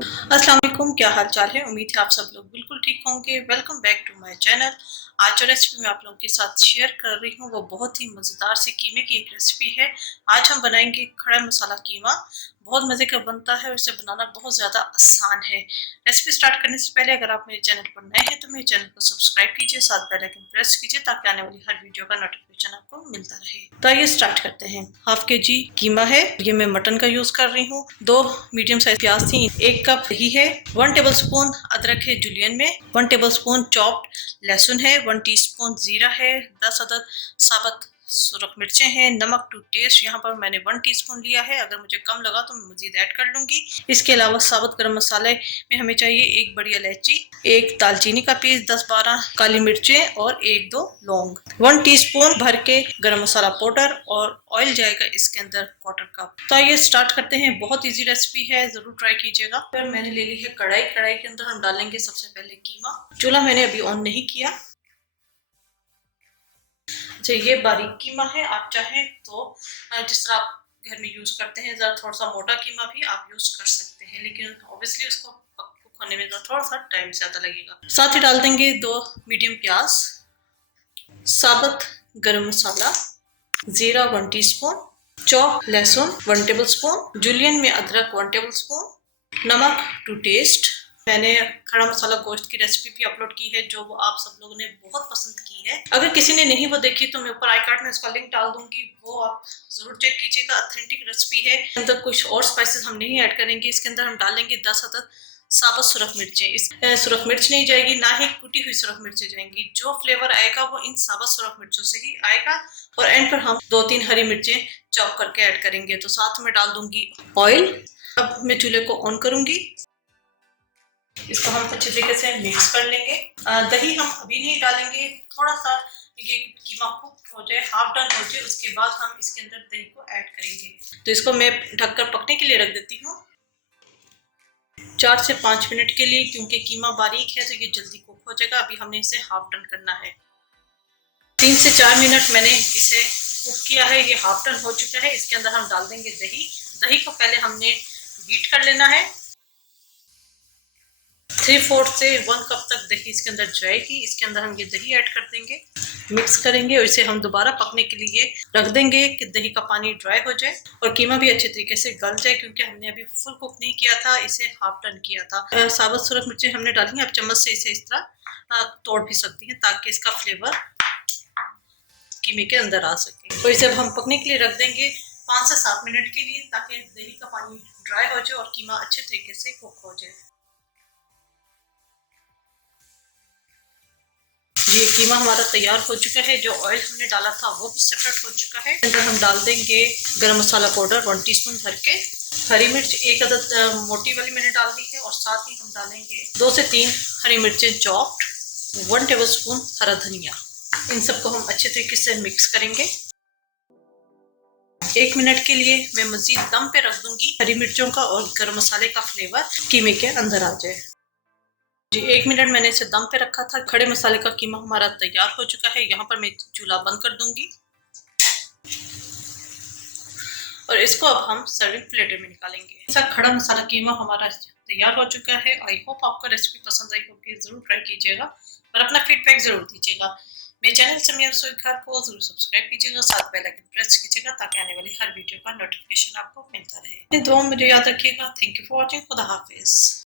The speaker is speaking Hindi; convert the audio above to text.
अस्सलाम वालेकुम, क्या हाल चाल है। उम्मीद है आप सब लोग बिल्कुल ठीक होंगे। Welcome back to my channel. आज जो रेसिपी मैं आप लोगों के साथ शेयर कर रही हूँ वो बहुत ही मज़ेदार सी कीमे की एक रेसिपी है। आज हम बनाएंगे खड़ा मसाला कीमा। बहुत मज़े का बनता है और इसे बनाना बहुत ज़्यादा आसान है। रेसिपी स्टार्ट करने से पहले अगर आप मेरे चैनल पर नए हैं तो मेरे चैनल को सब्सक्राइब कीजिए, साथ बेल आइकन प्रेस कीजिए ताकि आने वाली हर वीडियो का नोटिफिकेशन आपको मिलता रहे। तो आइए स्टार्ट करते हैं। हाफ के-जी कीमा है, ये मैं मटन का यूज कर रही हूँ। 2 मीडियम साइज प्याज थी, 1 कप दही है, 1 टेबलस्पून अदरक है जुलियन में, 1 टेबलस्पून चॉप्ड लहसुन है, 1 टीस्पून जीरा है, 10 अदद साबुत सुरख मिर्चें हैं, नमक टू टेस्ट यहाँ पर मैंने 1 टीस्पून लिया है। अगर मुझे कम लगा तो मैं मजीद ऐड कर लूंगी। इसके अलावा साबुत गरम मसाले में हमें चाहिए 1 बड़ी इलायची, 1 दालचीनी का पीस, 10-12 काली मिर्चें और 1-2 लौंग, 1 टीस्पून भर के गरम मसाला पाउडर और ऑयल जाएगा इसके अंदर 1/4 कप। तो आइए स्टार्ट करते हैं। बहुत इजी रेसिपी है, जरूर ट्राई कीजिएगा। फिर मैंने ले ली है कढ़ाई। कढ़ाई के अंदर हम डालेंगे सबसे पहले कीमा। चूल्हा मैंने अभी ऑन नहीं किया। अच्छा, ये बारीक कीमा है। आप चाहें तो जिस तरह आप घर में यूज करते हैं जरा थोड़ा सा मोटा कीमा भी आप यूज कर सकते हैं, लेकिन ऑब्वियसली उसको कुक होने में थोड़ा सा टाइम ज्यादा लगेगा। साथ ही डाल देंगे 2 मीडियम प्याज, साबुत गरम मसाला, जीरा 1 टीस्पून, चॉप लहसुन 1 टेबलस्पून, जुलियन में अदरक 1 टेबलस्पून, नमक टू टेस्ट। मैंने खड़ा मसाला गोश्त की रेसिपी भी अपलोड की है जो वो आप सब लोगों ने बहुत पसंद की है। अगर किसी ने नहीं वो देखी तो मैं ऊपर आई कार्ड में उसका लिंक डाल दूंगी, वो आप जरूर चेक कीजिएगा। ऑथेंटिक रेसिपी है। अंदर कुछ और स्पाइसेस हम नहीं ऐड करेंगे। इसके अंदर हम डालेंगे 10 अदद साबुत सुरख मिर्चें। इस सुरख मिर्च नहीं जाएगी, ना ही कुटी हुई सुरख मिर्चें जाएंगी। जो फ्लेवर आएगा वो इन साबुत सुरख मिर्चों से ही आएगा। और एंड पर हम 2-3 हरी मिर्चें चॉप करके ऐड करेंगे। तो साथ में डाल दूंगी ऑयल। अब मैं चूल्हे को ऑन करूंगी। इसको हम अच्छे तरीके से मिक्स कर लेंगे। दही हम अभी नहीं डालेंगे, थोड़ा सा ये कीमा कुक हो जाए, हाफ डन हो जाए, उसके बाद हम इसके अंदर दही को ऐड करेंगे। तो इसको मैं ढककर पकने के लिए रख देती हूँ 4 से 5 मिनट के लिए, क्योंकि कीमा बारीक है तो ये जल्दी कुक हो जाएगा। अभी हमने इसे हाफ डन करना है। 3 से 4 मिनट मैंने इसे कुक किया है, ये हाफ डन हो चुका है। इसके अंदर हम डाल देंगे दही। दही को पहले हमने बीट कर लेना है। 3/4 से 1 कप तक दही इसके अंदर जाएगी। इसके अंदर हम ये दही ऐड कर देंगे, मिक्स करेंगे और इसे हम दोबारा पकने के लिए रख देंगे कि दही का पानी ड्राई हो जाए और कीमा भी अच्छे तरीके से गल जाए, क्योंकि हमने अभी फुल कुक नहीं किया था, इसे हाफ डन किया था। साबुत सुरख मिर्चें हमने डाली हैं। आप चम्मच से इसे इस तरह तोड़ भी सकती हैं ताकि इसका फ्लेवर कीमे के अंदर आ सके। तो इसे अब हम पकने के लिए रख देंगे 5 से 7 मिनट के लिए, ताकि दही का पानी ड्राई हो जाए और कीमा अच्छे तरीके से कुक हो जाए। ये कीमा हमारा तैयार हो चुका है। जो ऑयल हमने डाला था वो भी सेपरेट हो चुका है। अंदर हम डाल देंगे गरम मसाला पाउडर 1 टीस्पून भर के, हरी मिर्च 1 अदद मोटी वाली मैंने डाल दी है, और साथ ही हम डालेंगे 2 से 3 हरी मिर्चें चॉप्ड, 1 टेबलस्पून हरा धनिया। इन सबको हम अच्छे तरीके से मिक्स करेंगे। 1 मिनट के लिए मैं मजीद दम पे रख दूंगी, हरी मिर्चों का और गरम मसाले का फ्लेवर कीमे के अंदर आ जाए। जी 1 मिनट मैंने इसे दम पे रखा था। खड़े मसाले का कीमा हमारा तैयार हो चुका है। यहाँ पर मैं चूल्हा बंद कर दूंगी और इसको अब हम सर्विंग प्लेट में निकालेंगे। ऐसा खड़ा मसाला कीमा हमारा तैयार हो चुका है। आई होप आपको रेसिपी पसंद आई होगी, जरूर ट्राई कीजिएगा और अपना फीडबैक जरूर दीजिएगा। मेरे चैनल समीर रसोई घर को जरूर सब्सक्राइब कीजिएगा, साथ बेल आइकन प्रेस कीजिएगा ताकि आने वाली हर वीडियो का नोटिफिकेशन आपको मिलता रहे। दुआ में मुझे याद रखिएगा। Thank you for watching. खुदा हाफिज।